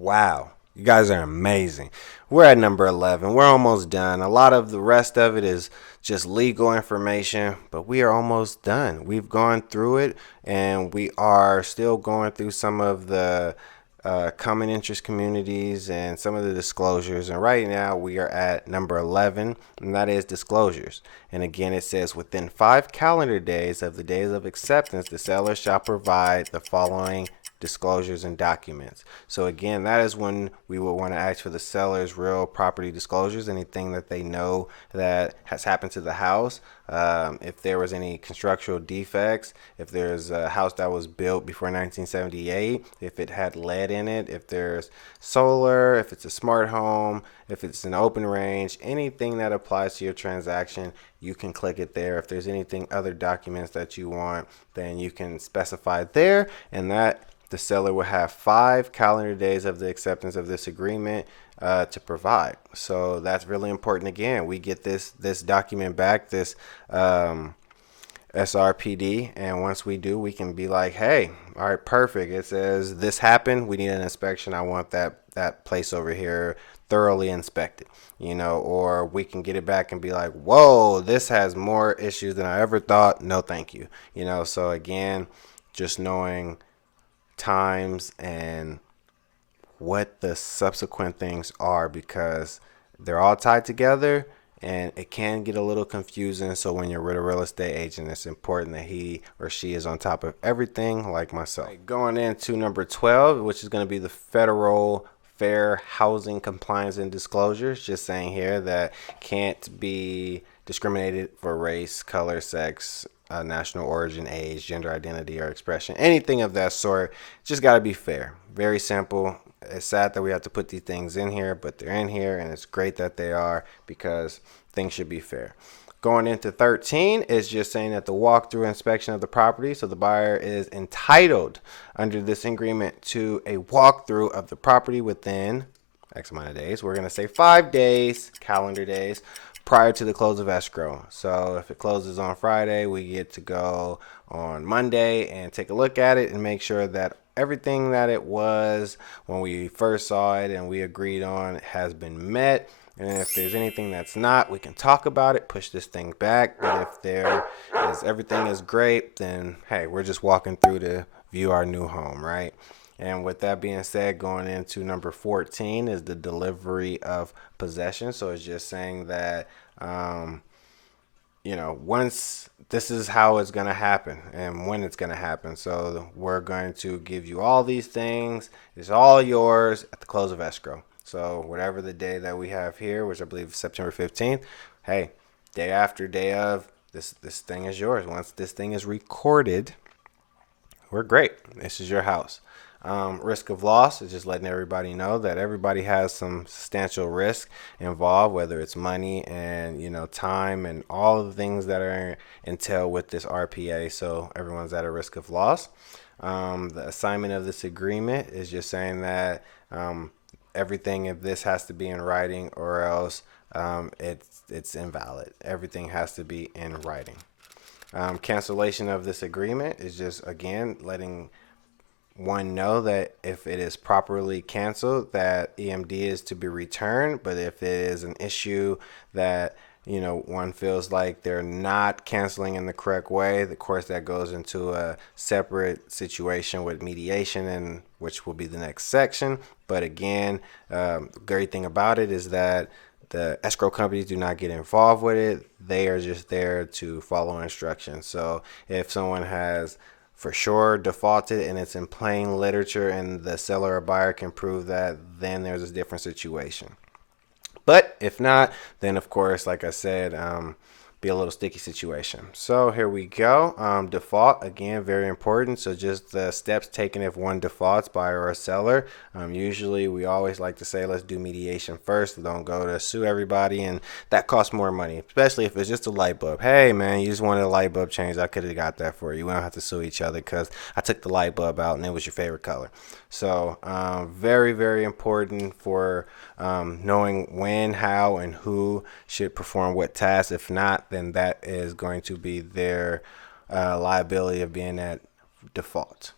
Wow, you guys are amazing. We're at number 11. We're almost done. A lot of the rest of it is just legal information, but we are almost done. We've gone through it and we are still going through some of the common interest communities and some of the disclosures. And right now we are at number 11, and that is disclosures. And again, it says within 5 calendar days of the days of acceptance, the seller shall provide the following disclosures and documents. So again, that is when we will want to ask for the seller's real property disclosures, anything that they know that has happened to the house, if there was any constructional defects, if there's a house that was built before 1978, if it had lead in it, if there's solar, if it's a smart home, if it's an open range, anything that applies to your transaction, you can click it there. If there's anything other documents that you want, then you can specify there, and that the seller will have 5 calendar days of the acceptance of this agreement to provide. So that's really important. Again, we get this document back, this SRPD, and once we do, we can be like, hey, all right, perfect. It says this happened. We need an inspection. I want that place over here thoroughly inspected, or we can get it back and be like, whoa, this has more issues than I ever thought. No, thank you. So again, just knowing times and what the subsequent things are, because they're all tied together and it can get a little confusing. So when you're with a real estate agent, it's important that he or she is on top of everything, like myself. Going into number 12, which is going to be the federal fair housing compliance and disclosures, just saying here that can't be discriminated for race, color, sex, national origin, age, gender identity, or expression, anything of that sort. Just got to be fair. Very simple. It's sad that we have to put these things in here, but they're in here, and it's great that they are, because things should be fair. Going into 13 is just saying that the walkthrough inspection of the property, so the buyer is entitled under this agreement to a walkthrough of the property within X amount of days. We're going to say 5 days, calendar days, prior to the close of escrow. So if it closes on Friday, we get to go on Monday and take a look at it and make sure that everything that it was when we first saw it and we agreed on has been met. And if there's anything that's not, we can talk about it, push this thing back. But if everything is great, then hey, we're just walking through to view our new home, right? And with that being said, going into number 14 is the delivery of possession. So it's just saying that, once this is how it's going to happen and when it's going to happen. So we're going to give you all these things. It's all yours at the close of escrow. So whatever the day that we have here, which I believe is September 15th, hey, day after, day of, this thing is yours. Once this thing is recorded, we're great. This is your house. Risk of loss is just letting everybody know that everybody has some substantial risk involved, whether it's money and time and all of the things that are entailed with this RPA. So everyone's at a risk of loss. The assignment of this agreement is just saying that everything of this has to be in writing, or else it's invalid. Everything has to be in writing. Cancellation of this agreement is just, again, letting one know that if it is properly canceled, that EMD is to be returned. But if it is an issue that one feels like they're not canceling in the correct way, of course that goes into a separate situation with mediation, and which will be the next section. But again, the great thing about it is that the escrow companies do not get involved with it. They are just there to follow instructions. So if someone has for sure defaulted and it's in plain literature and the seller or buyer can prove that, then there's a different situation. But if not, then of course, like I said, be a little sticky situation. So here we go. Default, again, very important. So just the steps taken if one defaults, buyer or seller. Usually we always like to say, let's do mediation first. Don't go to sue everybody, and that costs more money, especially if it's just a light bulb. Hey man, you just wanted a light bulb changed. I could have got that for you. We don't have to sue each other because I took the light bulb out and it was your favorite color. So very, very important for knowing when, how, and who should perform what tasks. If not, then that is going to be their liability of being at default.